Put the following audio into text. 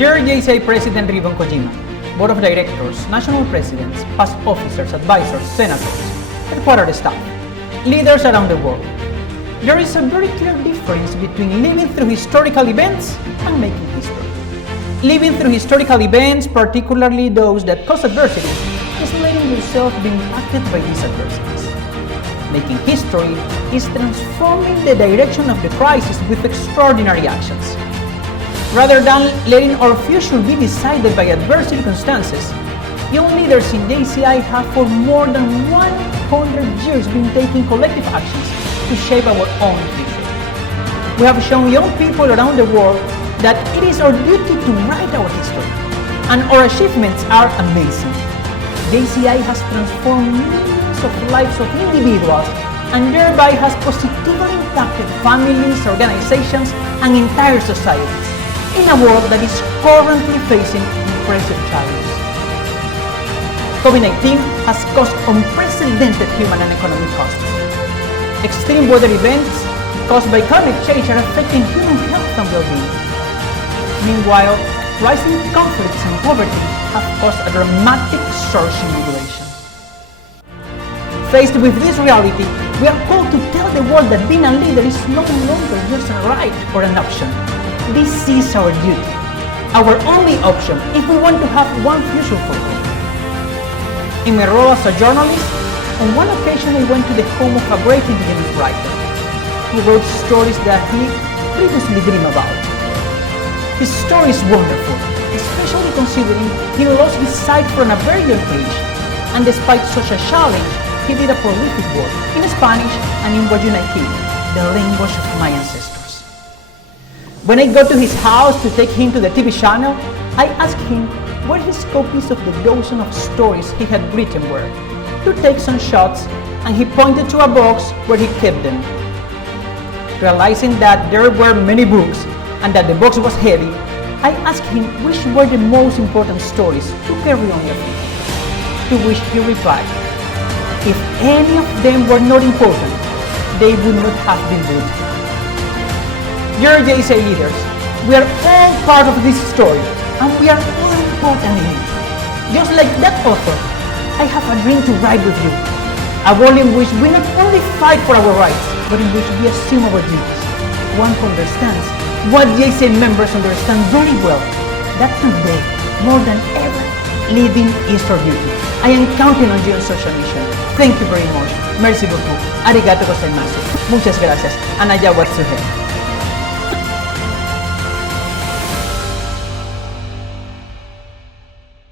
Dear JCI President Ribbon Kojima, Board of Directors, National Presidents, past officers, advisors, senators, headquarters staff, leaders around the world, there is a very clear difference between living through historical events and making history. Living through historical events, particularly those that cause adversity, is letting yourself be impacted by these adversities. Making history is transforming the direction of the crisis with extraordinary actions. Rather than letting our future be decided by adverse circumstances, young leaders in JCI have for more than 100 years been taking collective actions to shape our own future. We have shown young people around the world that it is our duty to write our history, and our achievements are amazing. JCI has transformed millions of lives of individuals and thereby has positively impacted families, organizations, and entire societies in a world that is currently facing impressive challenges. COVID-19 has caused unprecedented human and economic costs. Extreme weather events caused by climate change are affecting human health and well-being. Meanwhile, rising conflicts and poverty have caused a dramatic surge in migration. Faced with this reality, we are called to tell the world that being a leader is no longer just a right or an option. This is our duty, our only option if we want to have one future for all. In my role as a journalist, on one occasion I went to the home of a great indigenous writer who wrote stories that he previously dreamed about. His story is wonderful, especially considering he lost his sight from a very young age, and despite such a challenge, he did a prolific work in Spanish and in Wayuunaki, the language of my ancestors. When I got to his house to take him to the TV channel, I asked him where his copies of the dozen of stories he had written were, to take some shots, and he pointed to a box where he kept them. Realizing that there were many books and that the box was heavy, I asked him which were the most important stories to carry on with him, to which he replied, if any of them were not important, they would not have been good. Dear JCI leaders, we are all part of this story, and we are all important in it. Just like that author, I have a dream to write with you, a world in which we not only fight for our rights, but in which we assume our duties. One who understands what JCI members understand very well, that today, more than ever, living is our duty. I am counting on you on such a mission. Thank you very much. Merci beaucoup. Arigato gozaimasu. Muchas gracias. And allá what's ahead.